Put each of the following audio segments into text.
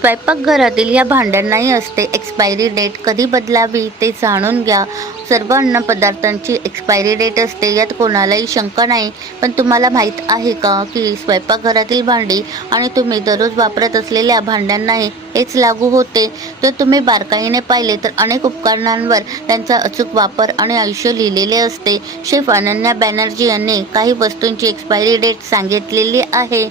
स्वयंपाकघरातील या भांड्यांनाही असते. एक्सपायरी डेट कधी बदलावी ते जाणून घ्या. सर्व अन्नपदार्थांची एक्सपायरी डेट असते यात कोणालाही शंका नाही. पण तुम्हाला माहीत आहे का की स्वयंपाकघरातील भांडी आणि तुम्ही दररोज वापरत असलेल्या भांड्यांनाही हेच लागू होते? तर तुम्ही बारकाईने पाहिले तर अनेक उपकरणांवर त्यांचा अचूक वापर आणि आयुष्य लिहिलेले असते. शेफ अनन्या बॅनर्जी यांनी काही वस्तूंची एक्सपायरी डेट सांगितलेली आहे.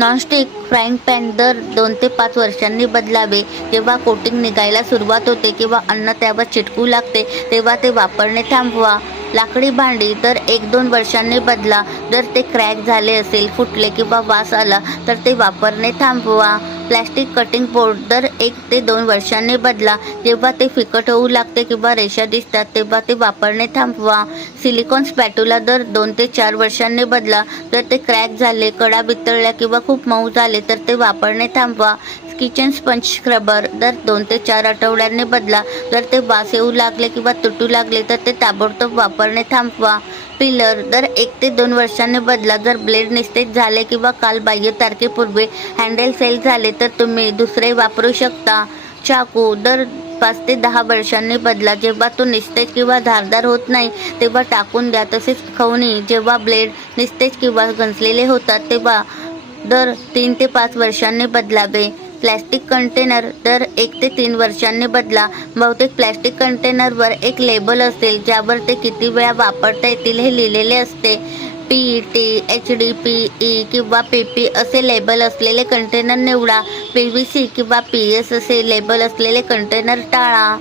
नॉनस्टिक फ्राईंग पॅन दर दोन ते पाच वर्षांनी बदलावे. जेव्हा कोटिंग निघायला सुरुवात होते किंवा अन्न त्यावर चिटकू लागते तेव्हा ते वापरणे थांबवा. लाकडी भांडी दर एक दोन वर्षांनी बदला. जर ते क्रॅक झाले असेल फुटले किंवा वास आला तर ते वापरणे थांबवा. प्लॅस्टिक कटिंग बोर्ड दर एक ते दोन वर्षांनी बदला. जेव्हा ते फिकट होऊ लागते किंवा रेषा दिसतात तेव्हा ते वापरणे थांबवा. सिलिकॉन स्पॅटुला दर दोन ते चार वर्षांनी बदला. जर ते क्रॅक झाले कडा बितळल्या किंवा खूप मऊ झाले तर ते वापरणे थांबवा. किचन स्पंज स्क्रबर दर दोन ते चार आठवड्यांनी बदला. जर ते वास येऊ लागले किंवा तुटू लागले तर ते ताबडतोब वापरणे थांबवा. पिलर दर एक ते दोन वर्षांनी बदला. जर ब्लेड निस्तेज झाले किंवा काल बाह्य तारखेपूर्वी हँडल फेल झाले तर तुम्ही दुसरे वापरू शकता. चाकू. दर पाच ते दहा वर्षांनी बदला. जेव्हा तो निस्तेज किंवा धारदार होत नाही तेव्हा टाकून द्या. तसेच खवणी. जेव्हा ब्लेड निस्तेज किंवा गंजलेले होतात तेव्हा दर तीन ते पाच वर्षांनी बदलावे. प्लॅस्टिक कंटेनर दर एक ते तीन वर्षांनी बदला. बहुतेक प्लॅस्टिक कंटेनरवर एक लेबल असेल ज्यावर ते किती वेळा वापरता येतील हे लिहिलेले असते. P T H D P E किंवा पी पी असे लेबल असलेले कंटेनर निवडा. पी व्ही सी किंवा पी एस असे लेबल असलेले कंटेनर टाळा.